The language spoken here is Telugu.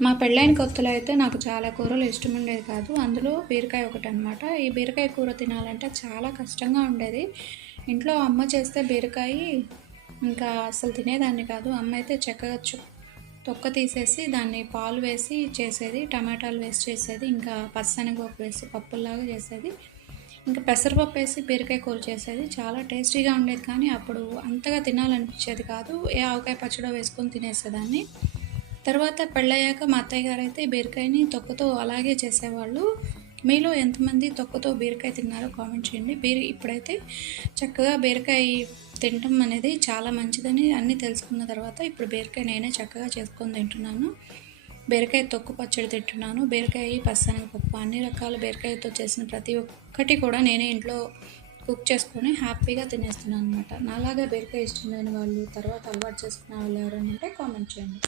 మా పెళ్ళైన కొత్తలో అయితే నాకు చాలా కూరలు ఇష్టం ఉండేది కాదు. అందులో బీరకాయ ఒకటనమాట. ఈ బీరకాయ కూర తినాలంటే చాలా కష్టంగా ఉండేది. ఇంట్లో అమ్మ చేస్తే బీరకాయ ఇంకా అసలు తినేదాన్ని కాదు. అమ్మ అయితే చక్కగా తొక్క తీసేసి దాన్ని పాలు వేసి చేసేది, టమాటాలు వేసి చేసేది, ఇంకా పచ్చనగపప్పు వేసి పప్పుల్లాగా చేసేది, ఇంకా పెసరపప్పు వేసి బీరకాయ కూర చేసేది. చాలా టేస్టీగా ఉండేది కానీ అప్పుడు అంతగా తినాలనిపించేది కాదు. ఏ ఆవకాయ పచ్చడో వేసుకొని తినేసేదాన్ని. తర్వాత పెళ్ళయ్యాక మా అత్తయ్య గారైతే బీరకాయని తొక్కతో అలాగే చేసేవాళ్ళు. మీలో ఎంతమంది తొక్కతో బీరకాయ తిన్నారో కామెంట్ చేయండి. ఇప్పుడైతే చక్కగా బీరకాయ తినటం అనేది చాలా మంచిదని అన్నీ తెలుసుకున్న తర్వాత ఇప్పుడు బీరకాయ నేనే చక్కగా చేసుకొని తింటున్నాను. బీరకాయ తొక్కు పచ్చడి తింటున్నాను. బీరకాయ పచ్చనగపప్పు అన్ని రకాల బీరకాయతో చేసిన ప్రతి ఒక్కటి కూడా నేనే ఇంట్లో కుక్ చేసుకొని హ్యాపీగా తినేస్తున్నాను అనమాట. నాలాగా బీరకాయ ఇష్టం లేని వాళ్ళు, తర్వాత అలవాటు చేసుకున్న వాళ్ళు ఎవరైనా ఉంటే కామెంట్ చేయండి.